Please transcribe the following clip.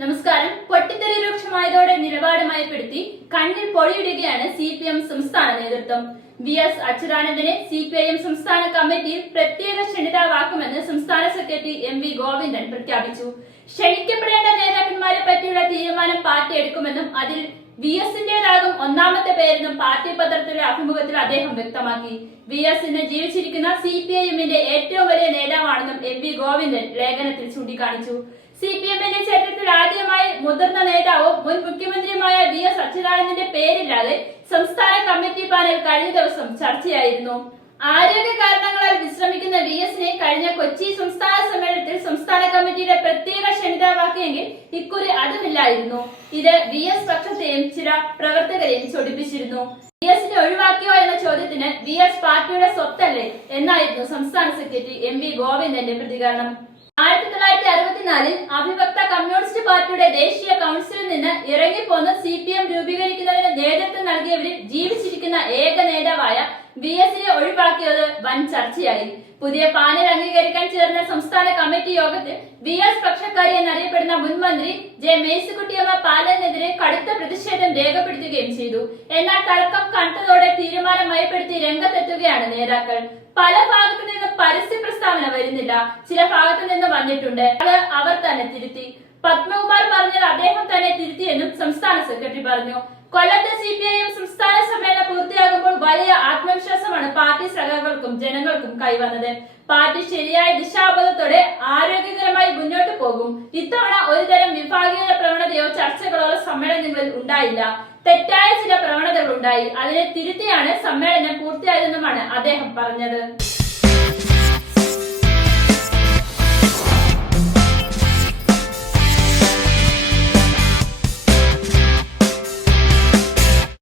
നമസ്കാരം. പൊട്ടിത്തെറി രൂക്ഷമായതോടെ നിലപാട് മയപ്പെടുത്തി കണ്ണിൽ പൊഴിയിടുകയാണ് സി പി എം സംസ്ഥാന നേതൃത്വം. വി എസ് അച്യുതാനന്ദനെ സി പി ഐ എം സംസ്ഥാന കമ്മിറ്റിയിൽ പ്രത്യേക ക്ഷണിതാവാക്കുമെന്ന് സംസ്ഥാന സെക്രട്ടറി എം വി ഗോവിന്ദൻ പ്രഖ്യാപിച്ചു. ക്ഷണിക്കപ്പെടേണ്ട നേതാക്കന്മാരെ പറ്റിയുള്ള തീരുമാനം പാർട്ടി എടുക്കുമെന്നും അതിൽ വി എസിന്റേതാകും ഒന്നാമത്തെ പേരെന്നും പാർട്ടി പത്രത്തിലെ അഭിമുഖത്തിൽ അദ്ദേഹം വ്യക്തമാക്കി. വി എസ് ഇന്ന് ജീവിച്ചിരിക്കുന്ന സി പി ഐ എമ്മിന്റെ ഏറ്റവും വലിയ നേതാവാണെന്നും എം വി ഗോവിന്ദൻ ലേഖനത്തിൽ ചൂണ്ടിക്കാണിച്ചു. സി പി എമ്മിന്റെ ചരിത്രത്തിൽ ആദ്യമായി മുതിർന്ന നേതാവും മുൻ മുഖ്യമന്ത്രിയുമായ വി എസ് അച്യുതാനന്ദന്റെ പേരില്ലാതെ സംസ്ഥാന കമ്മിറ്റി പാനൽ കഴിഞ്ഞ ദിവസം ചർച്ചയായിരുന്നു. ആരോഗ്യ കാരണങ്ങളാൽ വിശ്രമിക്കുന്ന വി എസിനെ കഴിഞ്ഞ കൊച്ചി സംസ്ഥാന സമ്മേളനത്തിൽ സംസ്ഥാന കമ്മിറ്റിയുടെ പ്രത്യേക ക്ഷണിതാവാക്കിയെങ്കിൽ ഇക്കുറി അതുമില്ലായിരുന്നു. ഇത് വി എസ് പക്ഷത്തെയും ചില പ്രവർത്തകരെയും ചൊടിപ്പിച്ചിരുന്നു. വി എസിനെ ഒഴിവാക്കിയോ എന്ന ചോദ്യത്തിന് വി എസ് പാർട്ടിയുടെ സ്വത്തല്ലേ എന്നായിരുന്നു സംസ്ഥാന സെക്രട്ടറി എം വി ഗോവിന്ദന്റെ പ്രതികരണം. തൊള്ളായിരത്തി അഭിഭക്ത കമ്മ്യൂണിസ്റ്റ് പാർട്ടിയുടെ ദേശീയ കൗൺസിലിൽ നിന്ന് ഇറങ്ങിപ്പോന്ന് സി പി എം രൂപീകരിക്കുന്നതിന് നേതൃത്വം നൽകിയവരിൽ ജീവിച്ചിരിക്കുന്ന ഏക നേതാവായ വി എസിനെ ഒഴിവാക്കിയത് വൻ ചർച്ചയായി. പുതിയ പാനൽ അംഗീകരിക്കാൻ ചേർന്ന സംസ്ഥാന കമ്മിറ്റി യോഗത്തിൽ വി എസ് പക്ഷക്കാരി എന്നറിയപ്പെടുന്ന മുൻമന്ത്രി ജെ മേഴ്സിക്കുട്ടിയമ്മ പാലനെതിരെ കടുത്ത പ്രതിഷേധം രേഖപ്പെടുത്തുകയും ചെയ്തു. എന്നാൽ തർക്കം കണ്ടതോടെ തീരുമാനം മയപ്പെടുത്തി രംഗത്തെത്തുകയാണ് നേതാക്കൾ. പല ഭാഗത്തു നിന്ന് പരസ്യ പ്രസ്താവന വരുന്നില്ല. ചില ഭാഗത്തു നിന്ന് വന്നിട്ടുണ്ട്. അവർ തന്നെ തിരുത്തി. പത്മകുമാർ പറഞ്ഞത് അദ്ദേഹം തന്നെ തിരുത്തിയെന്നും സംസ്ഥാന സെക്രട്ടറി പറഞ്ഞു. കൊല്ലത്തെ സി പി ഐ എം സംസ്ഥാന വലിയ ആത്മവിശ്വാസമാണ് പാർട്ടി സഖാക്കൾക്കും ജനങ്ങൾക്കും കൈവന്നത്. പാർട്ടി ശരിയായ ദിശാബോധത്തോടെ ആരോഗ്യകരമായി മുന്നോട്ട് പോകും. ഇത്തവണ ഒരുതരം വിഭാഗീയ പ്രവണതയോ ചർച്ചകളോ സമ്മേളനങ്ങളിൽ ഉണ്ടായില്ല. തെറ്റായ ചില പ്രവണതകൾ ഉണ്ടായി അതിനെ തിരുത്തിയാണ് സമ്മേളനം പൂർത്തിയായതെന്നുമാണ് അദ്ദേഹം പറഞ്ഞത്.